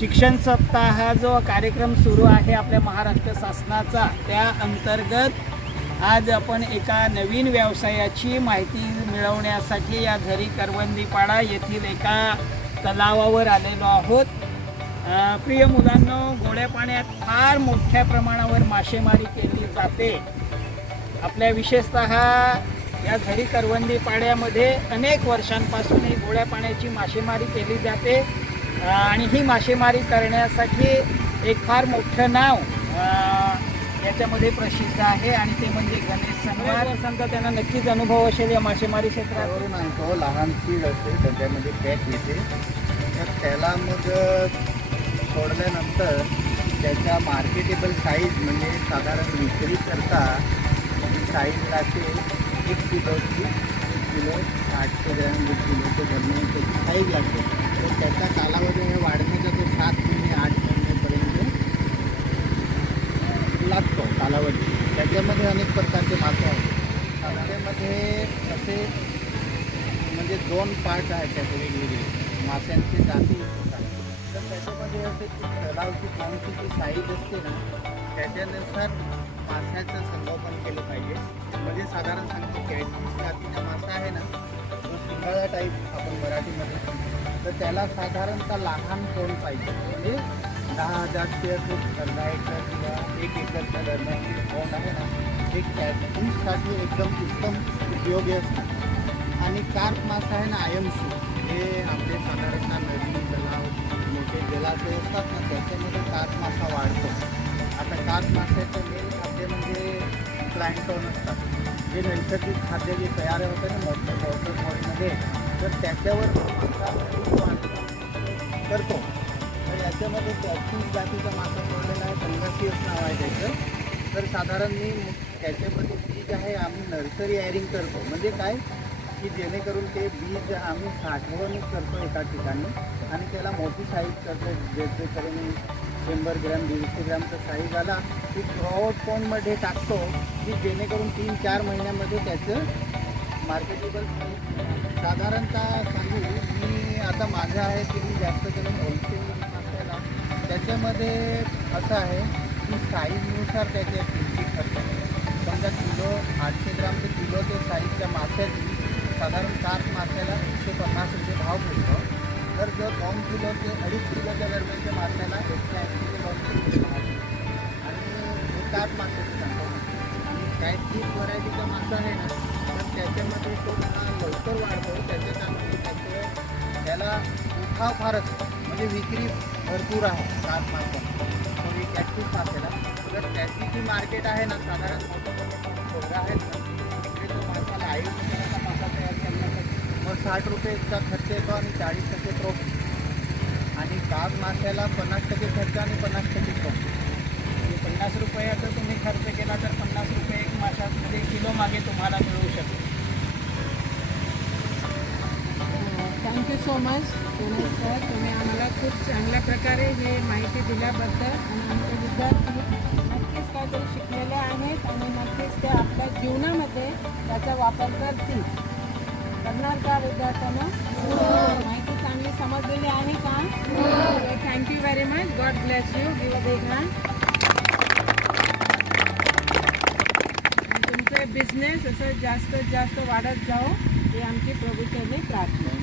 शिक्षण सप्ताह हा जो कार्यक्रम सुरू आहे आपल्या महाराष्ट्र शासनाचा, त्या अंतर्गत आज आपण एका नवीन व्यवसायाची माहिती मिळवण्यासाठी या झरी करवंदीपाडा येथील एका तलावावर आलेलो आहोत. प्रिय मुलांनो, गोड्या पाण्यात फार मोठ्या प्रमाणावर मासेमारी केली जाते. आपल्या विशेषतः या झरी करवंदीपाड्यामध्ये अनेक वर्षांपासून ही गोड्या पाण्याची मासेमारी केली जाते आणि ही मासेमारी करण्यासाठी एक फार मोठं नाव याच्यामध्ये प्रसिद्ध आहे आणि ते म्हणजे गणेश संघार. समजा त्यांना नक्कीच अनुभव असेल या मासेमारी क्षेत्रात. नाही, तो लहान सीड असते त्याच्यामध्ये पॅक येते, तर त्याला मग सोडल्यानंतर त्याच्या मार्केटेबल साईज म्हणजे साधारण विक्री करता साईज लागते 1 किलोची, 1 किलो 800 ग्रॅम, 1 किलोचे दरम्यान त्याची साईज लागते. तर त्याचा कालावधी वाढण्याचा तो 7 महिने 8 महिन्यापर्यंत लागतो कालावधी. त्याच्यामध्ये अनेक प्रकारचे मासे आहेत. त्याच्यामध्ये असे म्हणजे 2 पार्ट आहेत त्याचे वेगवेगळे माशांचे जाती. तर त्याच्यामध्ये असे तलावची पाण्याची जी साईज असते ना, त्याच्यानुसार माशाचं संगोपन केलं पाहिजे. म्हणजे साधारण सांगतो कॅटफिश जातीचा मासा आहे ना, तो शिंगाळा टाईप आपण मराठीमध्ये, तर त्याला साधारणतः लहान तोंड पाहिजे. म्हणजे 10,000 स्क्वेअर फूट, 10 एकर किंवा 1 एकरच्या दरम्यानची तोंड आहे ना, ते कॅटफिशसाठी एकदम उत्तम उपयोगी असतात. आणि कार्प मासा आहे ना, आयमशी, हे आपले साधारणतः नदी, तलाव, मोठे जलाशय असतात ना, त्याच्यामध्ये कार्प मासा वाढतो. आता कार्प माशाचं मेन खाद्य म्हणजे प्लॅन्क्टन असतात, जे नैसर्गिक खाद्य जे तयार होतं ना मोठ्या वॉटर बॉडीमध्ये, तर त्याच्यावर मासा करतो. तर याच्यामध्ये कॅटफिश जातीचा मासा सोडलेला आहे, संघर्षीयस नाव आहे त्याचं. तर साधारण मी त्याच्यामध्ये बीज आहे आम्ही नर्सरी ॲरिंग करतो. म्हणजे काय की जेणेकरून ते बीज आम्ही साठवण करतो एका ठिकाणी आणि त्याला मोठी साईज करतो. जेणेकरून 100 ग्रॅम 150 ग्रॅमचा साईज आला की फ्रॉड पॉन्डमध्ये टाकतो, की जेणेकरून 3-4 महिन्यामध्ये त्याचं मार्केटेबल साधारणतः सांगू मी आता माझं आहे की मी जास्त करून होलसेल मासाला त्याच्यामध्ये असं आहे की साईजनुसार त्याच्या किमती ठरतात. समजा किलो 800 ग्राम ते किलोच्या साईजच्या माशाची साधारण 7 माशाला 150 रुपये भाव मिळतो. तर जर 2 किलो ते 2.5 किलोच्या दरम्यानच्या माशाला 180 ते 200 रुपये भाव मिळतो. आणि हे 7 माशाचे सांगतो. आणि कॅटफिश व्हरायटीचा मासा आहे ना, तर त्याच्यामध्ये तो लवकर वाढतो. त्याला उठाव फारच म्हणजे विक्री भरपूर आहे 7 मासा. तर कॅटफिश मासेला तर त्याची जी मार्केट आहे ना, साधारण मोठं आहेत ना, तिकडे तो मासा लाईव्ह मासा तयार करण्यासाठी मग 60 रुपयेचा खर्च येतो आणि 40% प्रॉफिट. आणि कार्प माशाला 50% खर्च आणि 50% प्रॉफिट. म्हणजे 50 रुपयाचा तुम्ही खर्च केला तर 50 रुपये एक माशामध्ये किलो मागे तुम्हाला मिळू शकतो. Thank you so much Ganesh sir, तुम्ही आम्हाला खूप चांगल्या प्रकारे हे माहिती दिल्याबद्दल. आणि आमचे विद्यार्थी नक्कीच काहीतरी शिकलेले आहेत आणि नक्कीच ते आपल्या जीवनामध्ये त्याचा वापर करतील. करणार का विद्यार्थ्यांना? माहिती चांगली समजलेली आहे का? Thank you very much. God bless you. Give a big hand. तुमचे बिझनेस असं जास्त वाढत जाओ ही आमची प्रभूचरणी प्रार्थना.